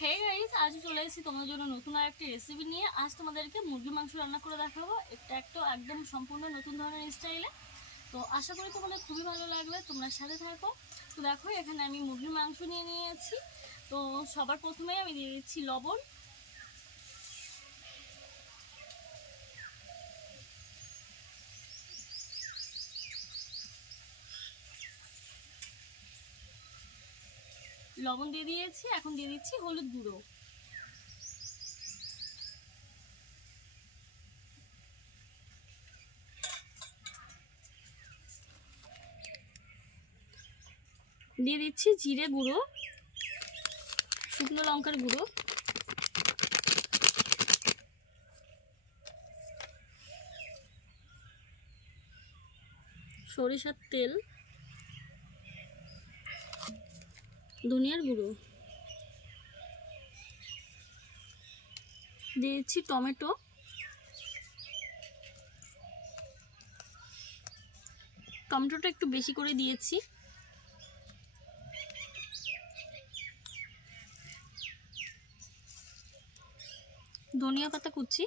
Hey guys, আজ চলে এসেছি তোমাদের জন্য নতুন আর একটি রেসিপি নিয়ে। আজ তোমাদেরকে মুরগির মাংস রান্না করে দেখাবো। এটা একটা একদম সম্পূর্ণ নতুন ধরনের স্টাইলে। তো আশা করি তোমাদের খুবই ভালো লাগবে, তোমরা সাথে থাকো। তো দেখো, এখানে আমি মুরগির মাংস নিয়ে নিয়েছি। তো সবার প্রথমেই আমি দিয়ে দিচ্ছি লবণ। লবণ দিয়ে দিয়েছি, এখন দিয়ে দিচ্ছি হলুদ গুঁড়ো। দিয়ে দিচ্ছি জিরে গুঁড়ো, শুকনো লঙ্কার গুঁড়ো, সরিষার তেল, ধনিয়ার গুঁড়ো, দিয়ে দিচ্ছি টমেটো, টমেটোটা একটু বেশি করে দিয়েছি, ধনিয়া পাতা কুচি।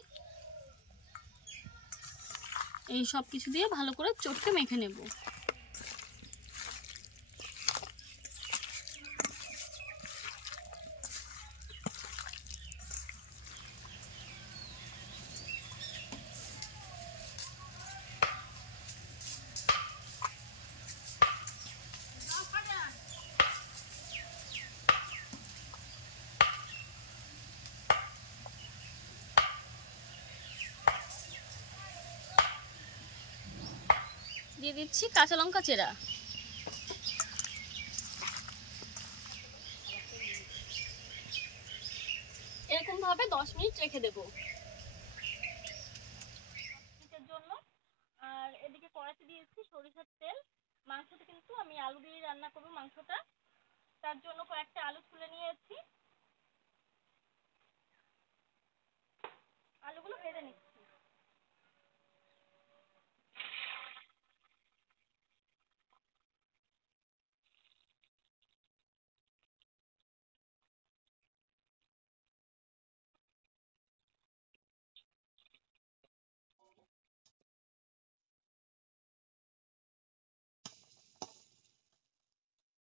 এই সব কিছু দিয়ে ভালো করে চটকে মেখে নেব। দিয়ে দিচ্ছি কাঁচা লঙ্কা চেরা। এরকম ভাবে 10 মিনিট রেখে দেব জন্য। আর এদিকে কড়াইতে দিয়েছি সরিষার তেল। মাংসটা কিন্তু আমি আলু দিয়ে রান্না করব মাংসটা, তার জন্য কয়েকটা আলু তুলে নিয়েছি। আলুগুলো ভেজে নিচ্ছি।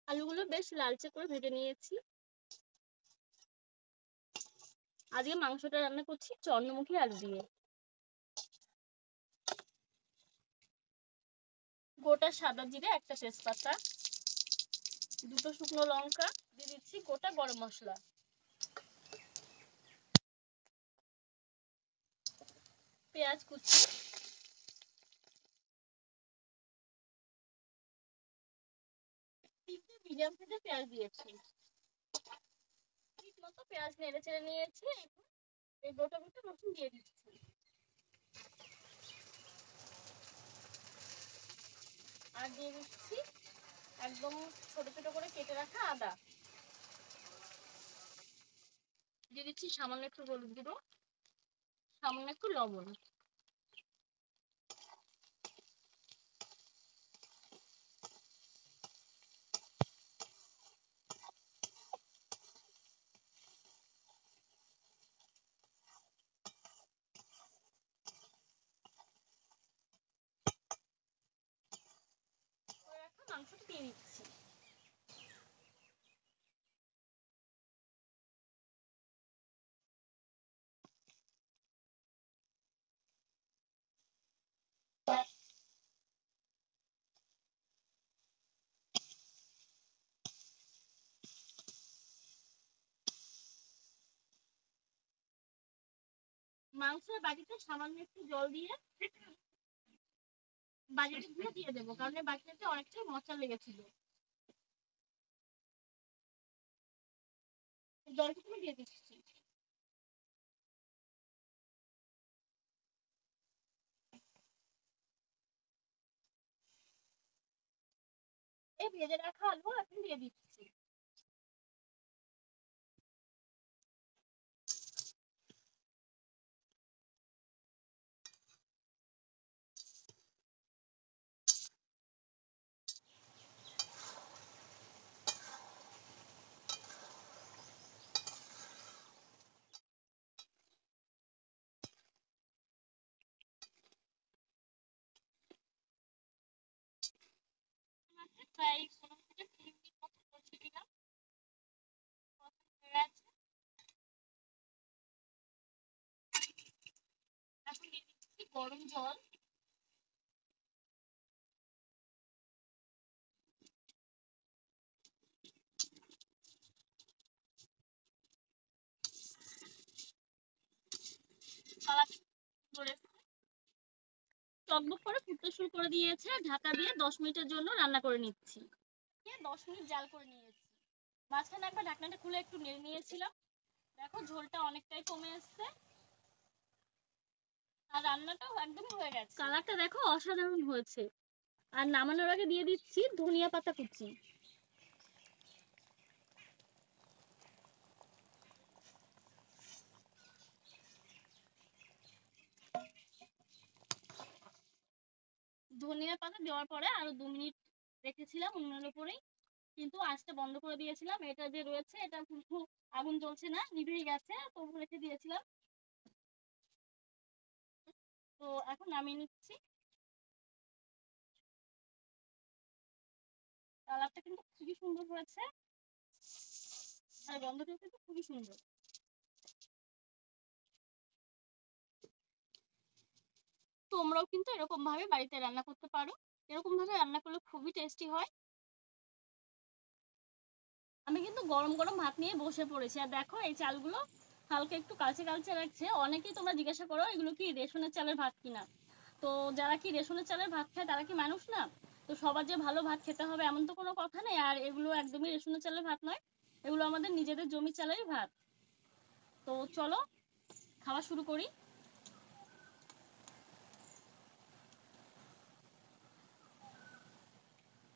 আলুগুলো বেশ লালচে করে ভেজে নিয়েছি। আজকে মাংসটা রান্না করছি চন্দ্রমুখী আলু দিয়ে। গোটা সাদা জিরে, একটা তেজপাতা, দুটো শুকনো লঙ্কা, দিয়ে দিচ্ছি গোটা গরম মশলা, পেঁয়াজ কুচি, মিডিয়াম সাইজের পেঁয়াজ দিয়েছি। ঠিক মতো পেঁয়াজ নেড়ে চেড়ে নিয়েছি। এই গোটা গোটা রসুন দিয়ে দিচ্ছি। আর দিয়ে দিচ্ছি একদম ছোট ছোট করে কেটে রাখা আদা। দিয়ে দিচ্ছি সামান্য একটু হলুদ গুঁড়ো, সামান্য একটু লবণ। মাংসটা দিয়ে দিচ্ছি। মাংসের বাটিতে সামান্য একটু জল দিয়ে বাটিতে দিয়ে দেবো, কারণ এই বাটিতে অনেকটাই মশলা লেগেছিল। জলটুকু দিয়ে দিচ্ছি। এই ভেজে রাখা আলু এখন দিয়ে দিচ্ছি। গরম জল। কালারটা করে টকবক করে ফুটতে শুরু করে দিয়েছে, ঢাকা দিয়ে 10 মিনিটের জন্য রান্না করে নিচ্ছি। 10 মিনিট জাল করে নিয়েছি। মাঝখানে একবার ঢাকনাটা খুলে একটু নেড়ে নিয়েছিলাম। দেখো ঝোলটা অনেকটাই কমে এসছে আর রান্নাটাও একদমই হয়ে গেছে। কালারটা দেখো অসাধারণ হয়েছে। আর নামানোর আগে দিয়ে দিচ্ছি ধনিয়া পাতা কুচি। ধনিয়া পাতা দেওয়ার পরে আরো 2 মিনিট রেখেছিলাম উনুনের উপরেই, কিন্তু আঁচটা বন্ধ করে দিয়েছিলাম। এটা যে রয়েছে এটা কিন্তু আগুন জ্বলছে না, নিভেই গেছে, তবু রেখে দিয়েছিলাম। তো এখন নামিয়ে নিচ্ছি। কালারটা কিন্তু খুবই সুন্দর হয়েছে আর গন্ধটাও কিন্তু খুবই সুন্দর। তোমরাও কিন্তু এরকম ভাবে বাড়িতে রান্না করতে পারো। এরকম ভাবে রান্না করলে খুবই টেস্টি হয়। আমি কিন্তু গরম গরম ভাত নিয়ে বসে পড়েছি। আর দেখো এই চালগুলো হালকা একটু কালচে কালচে লাগছে। অনেকেই তোমরা জিজ্ঞাসা করো এগুলো কি রেশনের চালের ভাত কিনা। তো যারা কি রেশনের চালের ভাত খায় তারা কি মানুষ না? তো সবার যে ভালো ভাত খেতে হবে এমন তো কোনো কথা নেই। আর এগুলো একদমই রেশনের চালের ভাত নয়, এগুলো আমাদের নিজেদের জমির চালেরই ভাত। তো চলো খাওয়া শুরু করি।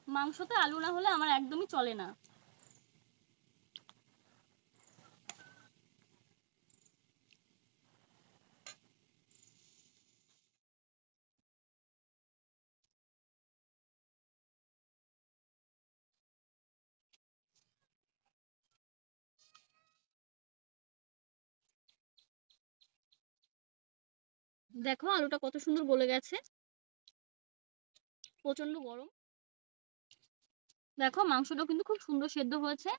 মাংসতে আলু না হলে আমার একদমই চলে না। দেখো আলুটা কত সুন্দর গলে গেছে, প্রচন্ড গরম। দেখো মাংসটা কিন্তু খুব সুন্দর সেদ্ধ হয়েছে।